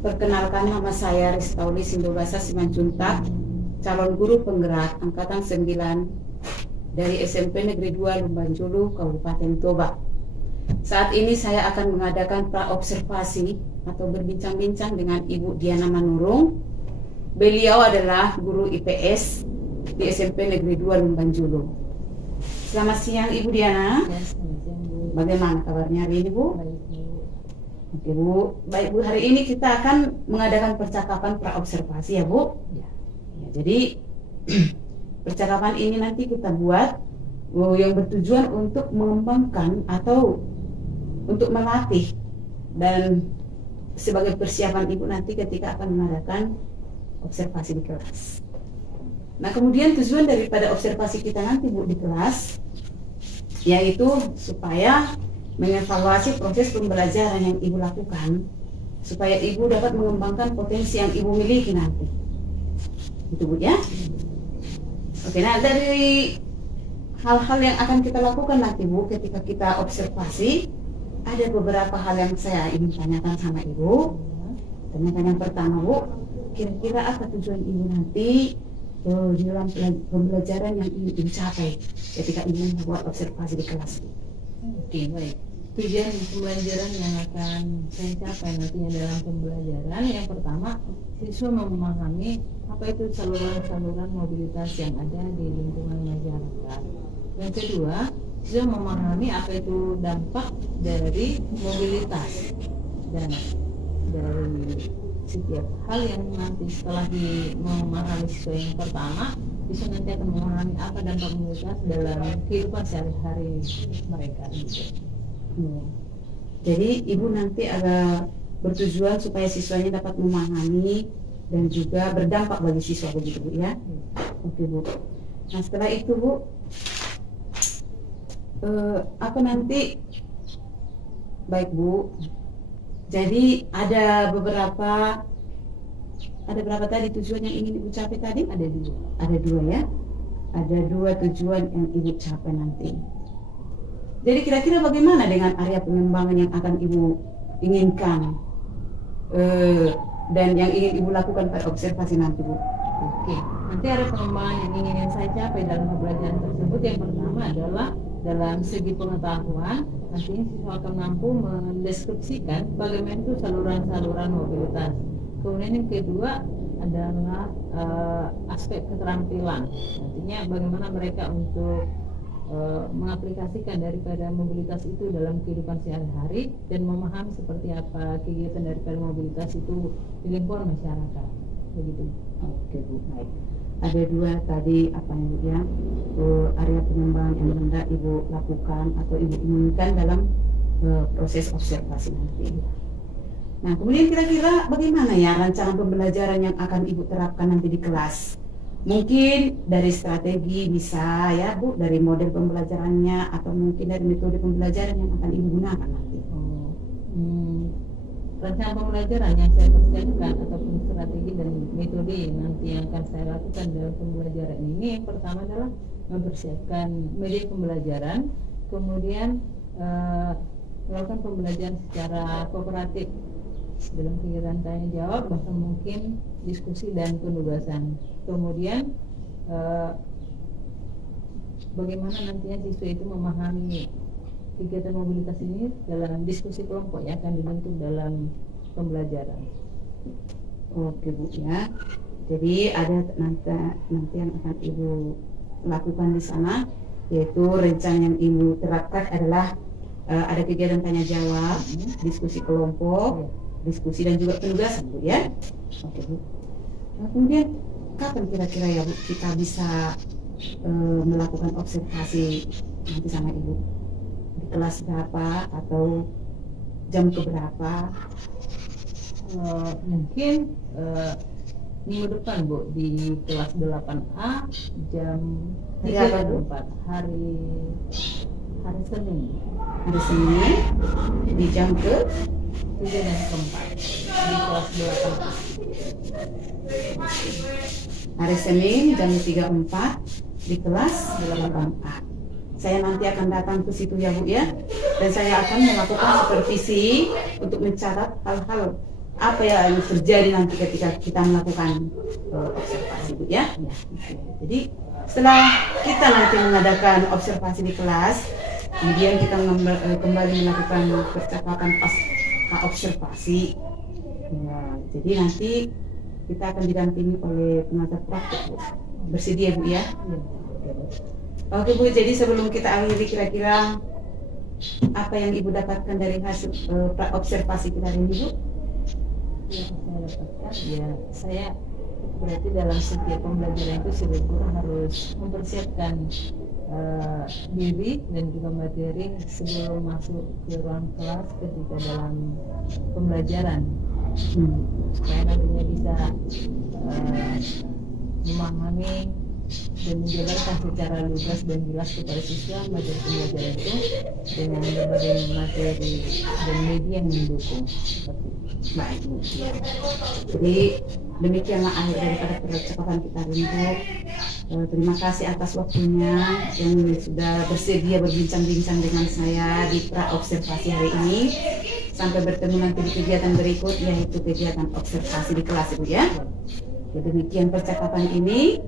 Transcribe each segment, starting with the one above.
Perkenalkan, nama saya Ristauli Sindobasa Simanjuntak, calon guru penggerak Angkatan 9 dari SMP Negeri 2 Lumbanjulu, Kabupaten Toba. Saat ini saya akan mengadakan praobservasi atau berbincang-bincang dengan Ibu Diana Manurung. Beliau adalah guru IPS di SMP Negeri 2 Lumbanjulu. Selamat siang Ibu Diana. Ya, selamat siang, Bu. Bagaimana kabarnya hari ini, Bu? Baik, Bu. Oke, Bu. Baik, Bu. Hari ini kita akan mengadakan percakapan praobservasi ya, Bu. Ya. Ya, jadi percakapan ini nanti kita buat yang bertujuan untuk mengembangkan atau untuk melatih dan sebagai persiapan Ibu nanti ketika akan mengadakan observasi di kelas. Nah, kemudian tujuan daripada observasi kita nanti, Bu, di kelas yaitu supaya mengevaluasi proses pembelajaran yang Ibu lakukan supaya Ibu dapat mengembangkan potensi yang Ibu miliki nanti. Itu, Bu, ya. Oke, nah dari hal-hal yang akan kita lakukan nanti, Bu, ketika kita observasi, ada beberapa hal yang saya ingin tanyakan sama Ibu. Tanyakan yang pertama, Bu, kira-kira apa tujuan Ibu nanti di dalam pembelajaran yang ingin Ibu capai ketika Ibu membuat observasi di kelas? Oke, baik. Tujuan pembelajaran yang akan saya capai nantinya dalam pembelajaran, yang pertama, siswa memahami apa itu saluran-saluran mobilitas yang ada di lingkungan masyarakat. Yang kedua, siswa memahami apa itu dampak dari mobilitas dan dari setiap hal yang nanti setelah memahami siswa yang pertama, bisa nanti akan memahami apa dampak mobilitas dalam kehidupan sehari-hari mereka. Ya. Jadi Ibu nanti ada bertujuan supaya siswanya dapat memahami dan juga berdampak bagi siswa, begitu, Bu, ya? Oke, Bu. Nah, setelah itu, Bu, apa nanti, baik, Bu, jadi ada berapa tadi tujuan yang ingin Ibu capai tadi? Ada dua, ya. Ada dua tujuan yang Ibu capai nanti. Jadi kira-kira bagaimana dengan area pengembangan yang akan Ibu inginkan dan yang ingin Ibu lakukan pada observasi nanti, Bu? Oke, nanti ada pengembangan yang ingin saya capai dalam pembelajaran tersebut. Yang pertama adalah dalam segi pengetahuan, nantinya siswa akan mampu mendeskripsikan bagaimana itu saluran-saluran mobilitas. Kemudian yang kedua adalah aspek keterampilan, nantinya bagaimana mereka untuk mengaplikasikan daripada mobilitas itu dalam kehidupan sehari-hari dan memahami seperti apa kegiatan daripada mobilitas itu di lingkungan masyarakat, begitu. Oke, Bu, baik. Ada dua tadi apa yang, Bu, ya, area pengembangan yang hendak Ibu lakukan atau Ibu inginkan dalam proses observasi nanti. Nah, kemudian kira-kira bagaimana ya rancangan pembelajaran yang akan Ibu terapkan nanti di kelas? Mungkin dari strategi bisa ya, Bu, dari model pembelajarannya atau mungkin dari metode pembelajaran yang akan Ibu gunakan nanti. Rancangan pembelajaran yang saya persiapkan ataupun strategi dan metode nanti yang akan saya lakukan dalam pembelajaran ini, yang pertama adalah mempersiapkan media pembelajaran, kemudian melakukan pembelajaran secara kooperatif dalam kegiatan tanya jawab, bahkan mungkin diskusi dan penugasan. Kemudian bagaimana nantinya siswa itu memahami kegiatan mobilitas ini dalam diskusi kelompok yang akan dibentuk dalam pembelajaran. Oke, Bu, ya. Jadi ada nanti yang akan Ibu lakukan di sana, yaitu rencana yang Ibu terapkan adalah ada kegiatan tanya jawab, diskusi kelompok, diskusi dan juga penugasan, Bu, ya. Oke, Bu. Nah, kemudian kapan kira-kira ya, Bu, kita bisa melakukan observasi nanti sama Ibu? Di kelas berapa atau jam keberapa? Mungkin minggu depan, Bu, di kelas 8A jam 3.4 hari Senin. Hari Senin di jam ke 3 dan keempat di kelas 8A. Hari Senin jam 3.4 di kelas 8A. Saya nanti akan datang ke situ ya, Bu, ya, dan saya akan melakukan supervisi untuk mencatat hal-hal apa yang terjadi nanti ketika kita melakukan observasi, Bu ya. Jadi setelah kita nanti mengadakan observasi di kelas, kemudian kita kembali melakukan percakapan pasca observasi. Ya, jadi nanti kita akan didampingi oleh pengajar praktik, Bu. Bersedia, Bu ya? Oke, Bu, jadi sebelum kita akhiri, kira-kira apa yang Ibu dapatkan dari hasil observasi kita hari ini, Bu? Yang saya dapatkan, ya saya berarti dalam setiap pembelajaran itu si guru harus mempersiapkan diri dan juga materi sebelum masuk ke ruang kelas ketika dalam pembelajaran, supaya nantinya bisa memahami dan menjabarkan secara lugas dan jelas kepada siswa materi pembelajaran itu dengan berbagai materi dan media yang mendukung. Baik, Bu. Jadi demikianlah akhir daripada percakapan kita hari ini, Bu. Terima kasih atas waktunya yang sudah bersedia berbincang-bincang dengan saya di pra-observasi hari ini. Sampai bertemu nanti di kegiatan berikut, yaitu kegiatan observasi di kelas, Bu ya. Jadi demikian percakapan ini.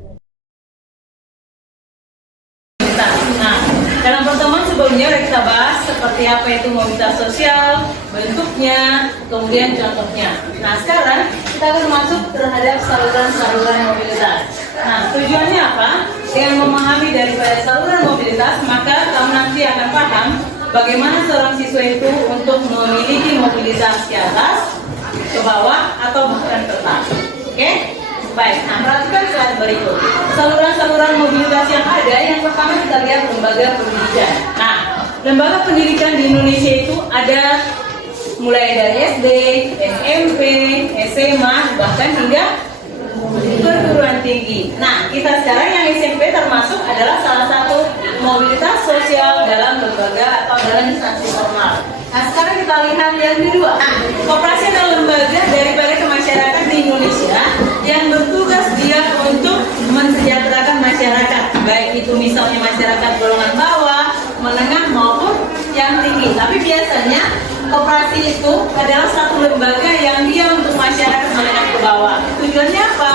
Nah, dalam pertemuan sebelumnya kita bahas seperti apa itu mobilitas sosial, bentuknya, kemudian contohnya. Nah, sekarang kita akan masuk terhadap saluran-saluran mobilitas. Nah, tujuannya apa? Dengan memahami daripada saluran mobilitas, maka kamu nanti akan paham bagaimana seorang siswa itu untuk memiliki mobilitas ke atas, ke bawah, atau bahkan tetap. Oke? Baik, nah perhatikan slide berikut. Saluran-saluran mobilitas yang ada, yang pertama kita lihat lembaga pendidikan. Nah, lembaga pendidikan di Indonesia itu ada mulai dari SD, SMP, SMA, bahkan hingga perguruan tinggi. Nah, kita sekarang yang SMP termasuk adalah salah satu mobilitas sosial dalam lembaga atau dalam instansi formal. Nah, sekarang kita lihat yang kedua. Nah, koperasi adalah lembaga daripada masyarakat di Indonesia yang bertugas dia untuk mensejahterakan masyarakat, baik itu misalnya masyarakat golongan bawah, menengah maupun yang tinggi. Tapi biasanya koperasi itu adalah satu lembaga yang dia untuk masyarakat menengah ke bawah. Tujuannya apa?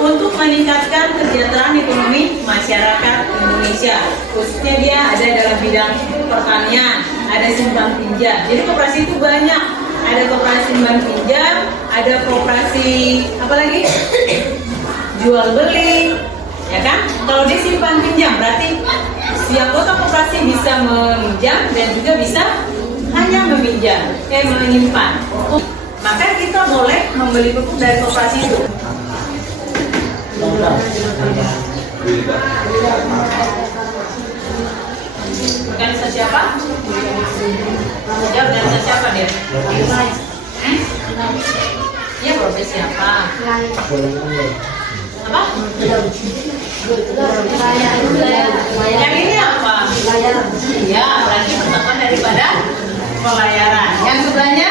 Untuk meningkatkan kesejahteraan ekonomi masyarakat Indonesia. Khususnya dia ada dalam bidang pertanian, ada simpan pinjam. Jadi koperasi itu banyak. Ada koperasi simpan pinjam, ada koperasi apa lagi? Jual beli, ya kan? Kalau dia simpan pinjam berarti si anggota koperasi bisa meminjam dan juga bisa hanya meminjam, menyimpan. Maka kita boleh membeli pupuk dari koperasi itu. Organisasi siapa? Dia organisasi siapa dia? Iya, profesi apa? Apa? Yang ini apa? Iya, berarti persatuan daripada pelayaran. Yang sebelahnya?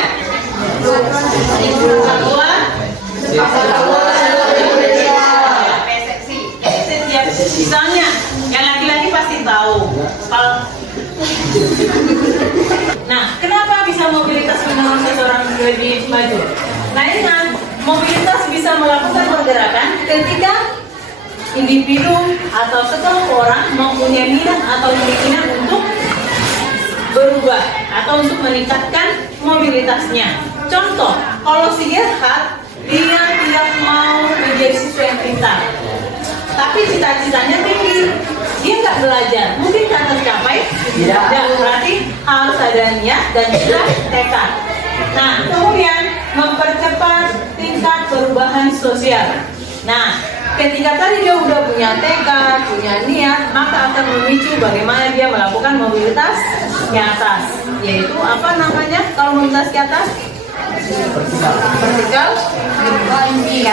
Persatuan. Misalnya, yang laki-laki pasti tahu. Nah, kenapa bisa mobilitas menurut seseorang lebih maju? Nah, ingat, mobilitas bisa melakukan pergerakan ketika individu atau sekelompok orang mempunyai minat atau keinginan untuk berubah atau untuk meningkatkan mobilitasnya. Contoh, kalau si Gerhard dia tidak mau menjadi siswa yang pintar, tapi cita-citanya tinggi, dia nggak belajar, mungkin nggak tercapai. Tidak, berarti harus ada niat dan juga tekad. Nah, kemudian mempercepat tingkat perubahan sosial. Nah, ketika tadi dia udah punya tekad, punya niat, maka akan memicu bagaimana dia melakukan mobilitas ke atas. Yaitu apa namanya kalau mobilitas ke atas? Vertikal climbing.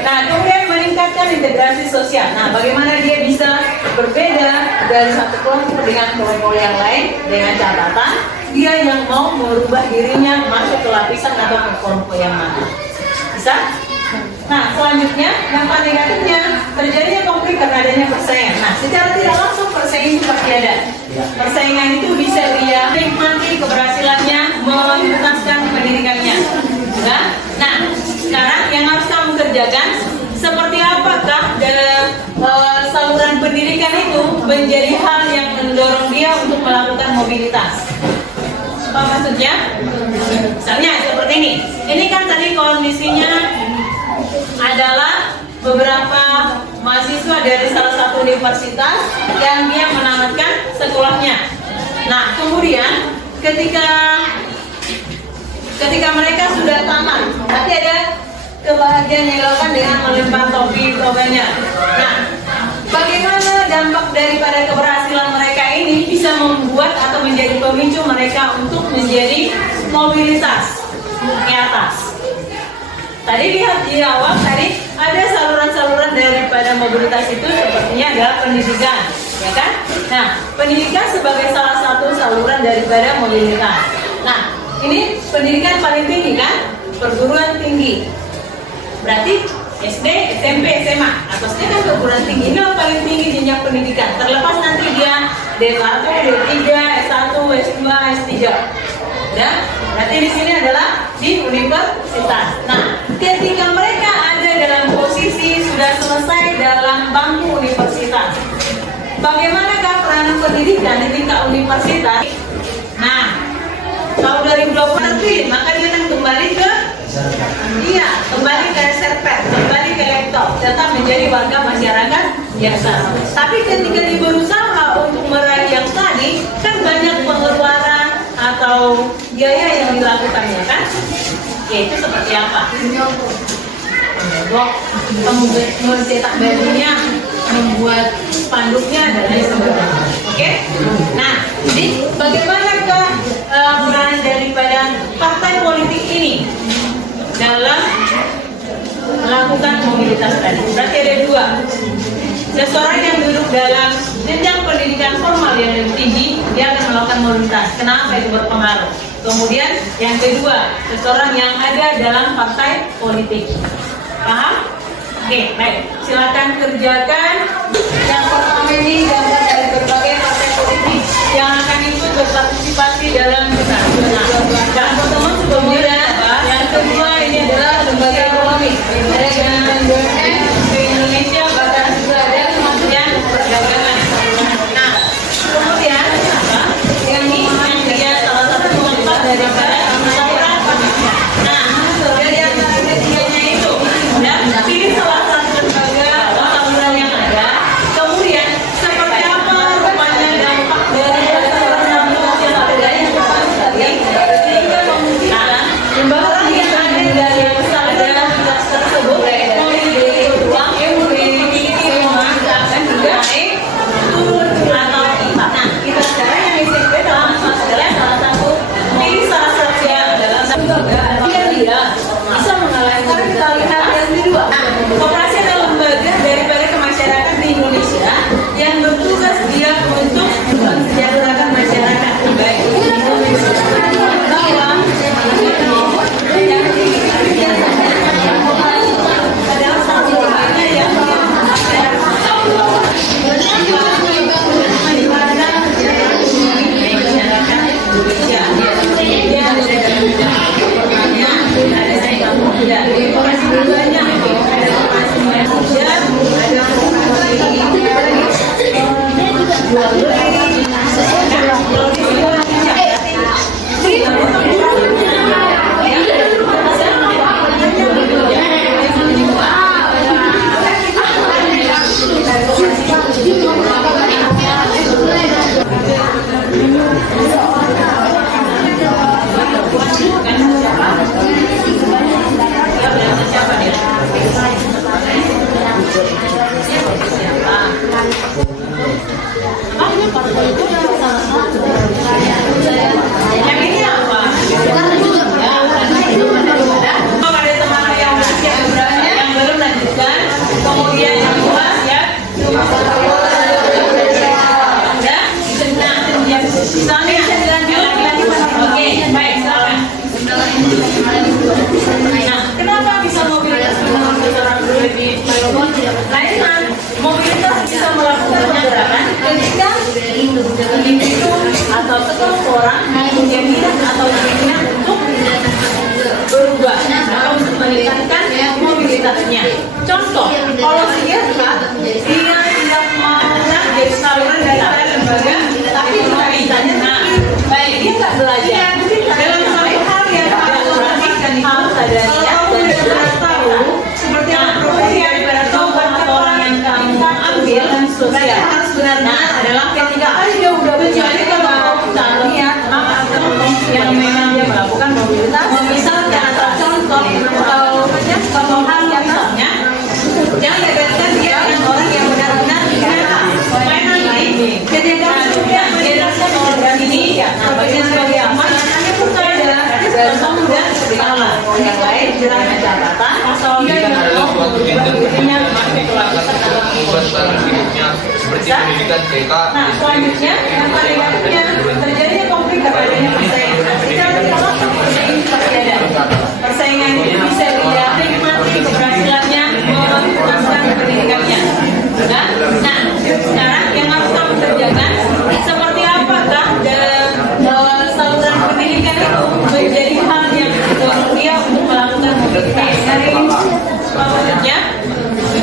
Nah, kemudian meningkatkan integrasi sosial. Nah, bagaimana dia bisa berbeda dari satu kelompok dengan kelompok yang lain dengan catatan dia yang mau merubah dirinya masuk ke lapisan atau ke kelompok yang mana. Bisa? Nah, selanjutnya yang paling negatifnya terjadinya konflik karena adanya persaingan. Nah, secara tidak langsung persaingan itu pasti ada. Persaingan itu bisa dia menikmati keberhasilannya menuntaskan pendidikannya. Nah, sekarang yang harus kamu kerjakan, seperti apakah saluran pendidikan itu menjadi hal yang mendorong dia untuk melakukan mobilitas. Apa maksudnya? Misalnya seperti ini. Ini kan tadi kondisinya adalah beberapa mahasiswa dari salah satu universitas yang dia menamatkan sekolahnya. Nah, kemudian ketika mereka sudah tamat, tapi ada kebahagiaan yang dilakukan dengan melempar topi-topinya. Nah, bagaimana dampak daripada keberhasilan mereka ini bisa membuat atau menjadi pemicu mereka untuk menjadi mobilitas ke atas? Tadi lihat di awal tadi ada saluran-saluran daripada mobilitas itu sepertinya adalah pendidikan, ya kan? Nah, pendidikan sebagai salah satu saluran daripada mobilitas. Nah, ini pendidikan paling tinggi kan? Perguruan tinggi. Berarti SD, SMP, SMA. Atasnya kan perguruan tinggi. Ini yang paling tinggi jenjang pendidikan. Terlepas nanti dia D1, D3, S1, S2, S3. Ya, berarti di sini adalah di universitas. Nah, ketika mereka ada dalam posisi sudah selesai dalam bangku universitas, bagaimanakah peranan pendidikan di tingkat universitas? Nah, tahun 2020 terpilih, maka dia akan kembali ke kembali ke serpet, kembali ke laptop, tetap menjadi warga masyarakat biasa. Tapi ketika dia berusaha untuk meraih yang tadi, kan banyak pengeluaran atau biaya yang dilakukannya kan? Ya, itu seperti apa? Mencetak bajunya, membuat spanduknya dan lain sebagainya. Oke? Nah, jadi bagaimanakah peranan daripada partai politik ini dalam melakukan mobilitas tadi? Berarti ada dua. Seseorang yang duduk dalam jenjang pendidikan formal yang lebih tinggi, dia akan melakukan mobilitas. Kenapa itu berpengaruh? Kemudian yang kedua, seseorang yang ada dalam partai politik. Paham? Oke, baik. Silakan kerjakan. Yang pertama ini gambar dari berbagai partai politik yang akan ikut berpartisipasi dalam debat. Yang pertama sebelumnya, yang kedua ini adalah lembaga ekonomi. Ada dengan BUMN ke Indonesia, bahkan juga ada Kementerian Perdagangan. Nah, kemudian yang ini dia salah satu contoh daripada saluran. Nah, dari antara ketiganya itu, ya, pilih salah satu lembaga atau saluran yang ada. Kemudian seperti apa rupanya dampak dari saluran yang ada yang tadi, sehingga memungkinkan lembaga yang ada dari saluran tersebut memiliki ruang yang memiliki rumah akan juga naik turun atau lipat. Nah, kita sekarang yang SMP dalam adalah salah satu pilih salah satu yang dalam satu dia bisa mengalahkan. Kita lihat yang kedua. Nah, koperasi adalah lembaga daripada kemasyarakatan di Indonesia yang bertugas dia untuk mensejahterakan masyarakat. Baik. Adalah satu lembaga yang masyarakat Indonesia. Dia ada individu atau sekelompok orang punya minat atau keinginan untuk berubah atau untuk meningkatkan mobilitasnya. Contoh, kalau dia tidak mau jadi saluran dari lembaga, tapi cita-citanya baik, dia nggak belajar dalam satu hal yang harus ada niat dan sudah tahu seperti apa profesi yang atau orang yang kamu ambil dan sosial harus benar-benar adalah ketika dia udah mencari kalau niat yang memang dia melakukan mobilitas, misalnya atau contoh kalau hal yang misalnya jangan dikaitkan dia dengan orang yang benar-benar ketika sudah menjelaskan program ini ya, bagian sebagai apa? Ada mudah salah yang lain jelaskan catatan atau yang dirinya nah selanjutnya yang paling pentingnya terjadinya konflik terjadinya persaingan. Pasti ada persaingan itu bisa dia nikmati keberhasilannya memuaskan pendidikannya. Nah sekarang yang harus kamu kerjakan seperti apakah saluran pendidikan itu menjadi hal yang dia untuk melakukan mobilitas.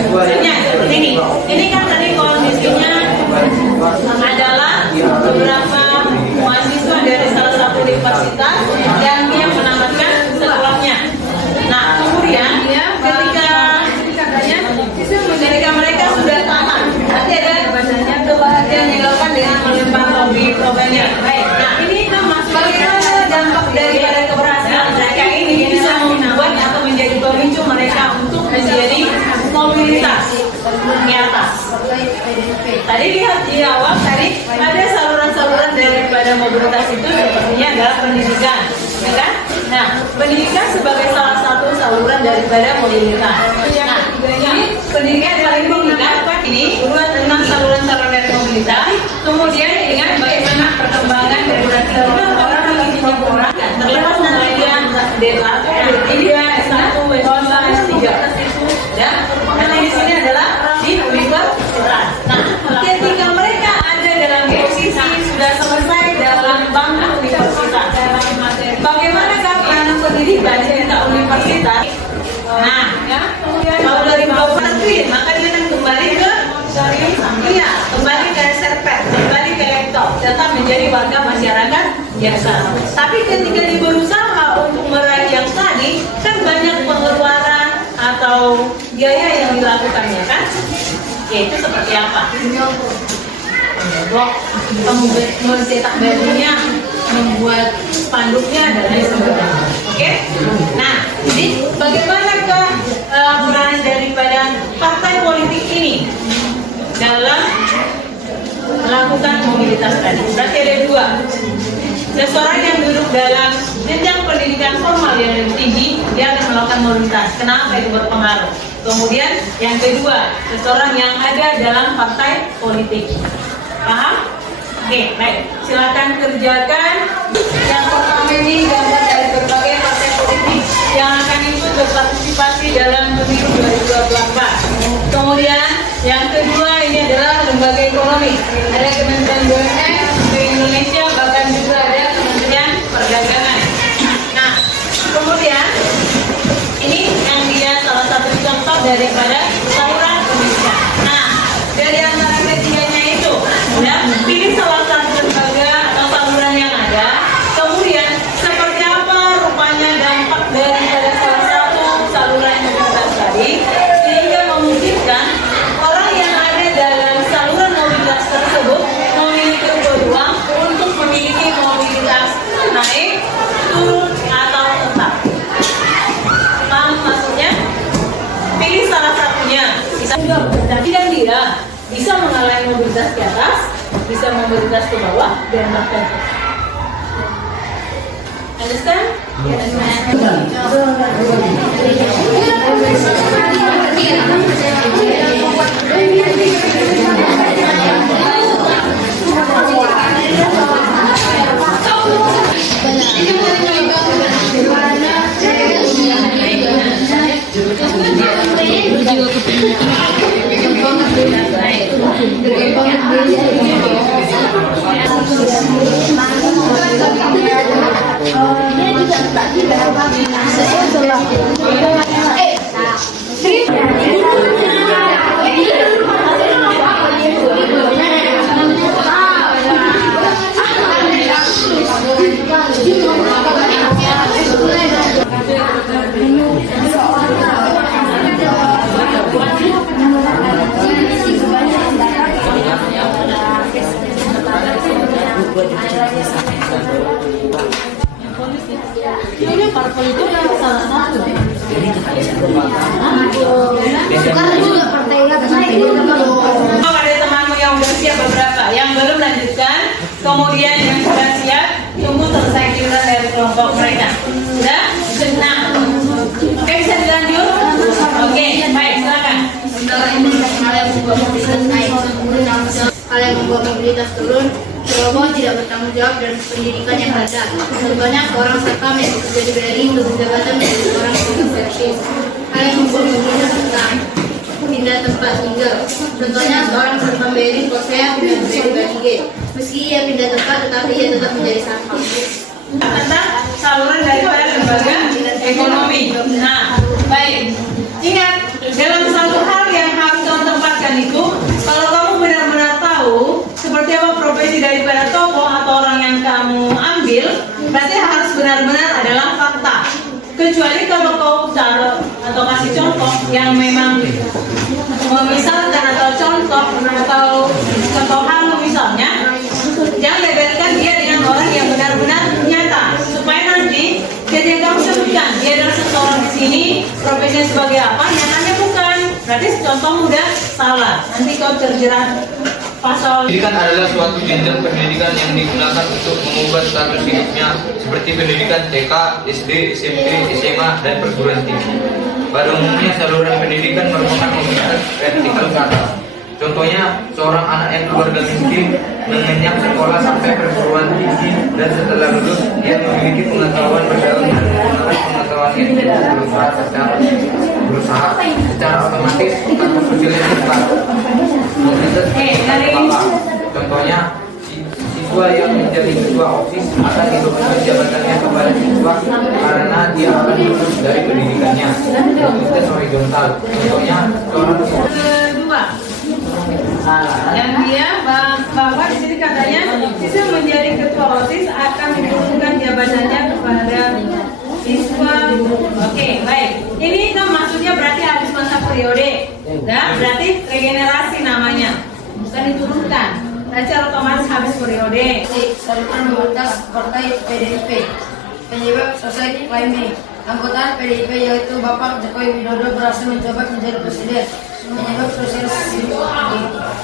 Maksudnya seperti ini kan tadi kondisinya adalah beberapa mahasiswa dari salah satu universitas yang dia menamatkan sekolahnya. Nah kemudian ketika mereka sudah tamat, nanti ada kebahagiaan yang dilakukan dengan melempar topi-topinya. Baik, nah ini kan bagaimana dampak daripada keberhasilan mereka ini bisa membuat atau menjadi pemicu mereka untuk menjadi mobilitas di atas. Tadi lihat di awal tadi ada saluran-saluran daripada mobilitas itu sepertinya adalah pendidikan, ya kan? Nah, pendidikan sebagai salah satu saluran daripada mobilitas. Nah, ini pendidikan paling tinggi apa ini? Buat tentang saluran-saluran dari mobilitas. Kemudian dengan bagaimana perkembangan daripada orang yang orang terlepas dari dia D1, D3, S1, S2, S3, dan nanti di sini adalah di universitas. Nah, ketika mereka ada dalam posisi sudah selesai dalam bangku universitas, bagaimanakah peranan pendidikan di universitas? Nah, ya, kalau dari bawah maka dia akan kembali ke iya, kembali ke serpet, kembali ke laptop, tetap menjadi warga masyarakat biasa. Tapi ketika dia berusaha untuk meraih yang tadi, kan banyak pengeluaran atau biaya yang dilakukannya kan? Ya itu seperti apa? Mencetak bajunya, membuat spanduknya dan lain sebagainya. Oke? Nah, jadi bagaimanakah peranan daripada partai politik ini dalam melakukan mobilitas tadi? Berarti ada dua. Seseorang yang duduk dalam jenjang pendidikan formal yang lebih tinggi, dia akan melakukan mobilitas. Kenapa itu berpengaruh? Kemudian yang kedua, seseorang yang ada dalam partai politik. Paham? Oke, baik. Silakan kerjakan. Yang pertama ini gambar dari berbagai partai politik yang akan ikut berpartisipasi dalam pemilu 2024. Kemudian yang kedua ini adalah lembaga ekonomi. Ada Kementerian BUMN di Indonesia, bahkan juga ada Kementerian Perdagangan. Nah, kemudian ini yang dia salah satu contoh daripada saluran pendidikan. Nah, dari antara ketiganya itu, ya, pilih salah satu lembaga atau saluran yang ada. Kemudian seperti apa rupanya dampak daripada salah satu saluran mobilitas tadi, sehingga memungkinkan orang yang ada dalam saluran mobilitas tersebut memiliki peluang untuk memiliki mobilitas naik, turun, atau tetap. Paham maksudnya? Pilih salah satunya. Bisa juga berarti dan dia bisa mengalami mobilitas ke atas, bisa mobilitas ke bawah, dan bahkan understand? dibuat juga bisa. Ini parpol itu salah satu. Jadi kita bisa kembangkan. Karena juga partai ada sampai Ada temanmu yang udah siap beberapa, yang belum lanjutkan, kemudian yang sudah siap, tunggu selesai giliran dari kelompok mereka. Sudah? Nah, oke bisa dilanjut? Oke, baik, silakan. hal yang membuat mobilitas naik, hal yang membuat mobilitas turun, Jawa tidak bertanggung jawab dan pendidikan yang ada. Contohnya seorang satpam yang bekerja di BRI untuk jabatan menjadi seorang komisaris. Hal yang membuat mobilitas naik, pindah tempat tinggal. Contohnya seorang satpam BRI Korsea pindah ke BRI G. Meski ia pindah tempat, tetapi ia tetap menjadi satpam. Tentang saluran daripada lembaga ekonomi. Nah, baik. Ingat, dalam satu hal yang harus kamu tempatkan itu, kalau kamu benar-benar tahu seperti apa profesi daripada tokoh atau orang yang kamu ambil, berarti harus benar-benar adalah fakta. Kecuali kalau kau taruh atau kasih contoh yang memang memisalkan atau contoh hal misalnya, jangan labelkan dia dengan orang yang benar-benar nyata, supaya nanti jadi yang kamu sebutkan dia adalah seseorang di sini profesinya sebagai apa, nyatanya bukan, berarti contoh mudah salah, nanti kau terjerat pasal. Pendidikan adalah suatu jenjang pendidikan yang digunakan untuk mengubah status hidupnya seperti pendidikan TK, SD, SMP, SMA, dan perguruan tinggi. Pada umumnya saluran pendidikan merupakan mobilitas vertikal ke atas. Contohnya, seorang anak yang keluarga miskin mengenyam sekolah sampai perguruan tinggi dan setelah lulus dia memiliki pengetahuan bergaul dan menggunakan pengetahuan itu berusaha secara otomatis tanpa perjalanan cepat. Mobilitas contohnya siswa yang menjadi ketua OSIS akan diberikan jabatannya kepada siswa karena dia akan lulus dari pendidikannya. Mobilitas horizontal contohnya seorang Kedua, yang dia bahwa di sini katanya siswa menjadi ketua OSIS akan diturunkan jabatannya kepada siswa. Oke, baik. Ini kan maksudnya berarti habis masa periode, nah, berarti regenerasi namanya, bukan diturunkan. Berarti otomatis habis periode. Saluran mobilitas partai PDIP. Penyebab Society Climbing. Anggota PDIP yaitu Bapak Jokowi Widodo berhasil menjabat menjadi presiden. Penyebab sosial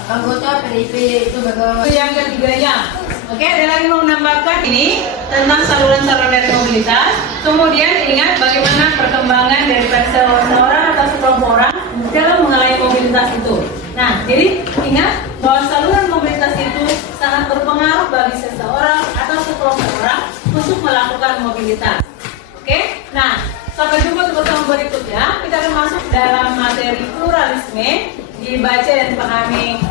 anggota PDIP yaitu Megawati. Yang ketiganya, oke, ada lagi mau menambahkan ini tentang saluran-saluran dari mobilitas. Kemudian ingat bagaimana perkembangan dari seorang atau sekelompok orang dalam mengalami mobilitas itu. Nah, jadi ingat bahwa saluran mobilitas itu sangat berpengaruh bagi seseorang atau sekelompok orang untuk melakukan mobilitas. Oke, nah sampai jumpa di pertemuan berikutnya. Kita akan masuk dalam materi pluralisme, dibaca dan dipahami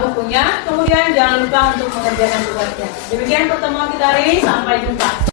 bukunya. Kemudian jangan lupa untuk mengerjakan tugasnya. Demikian pertemuan kita hari ini. Sampai jumpa.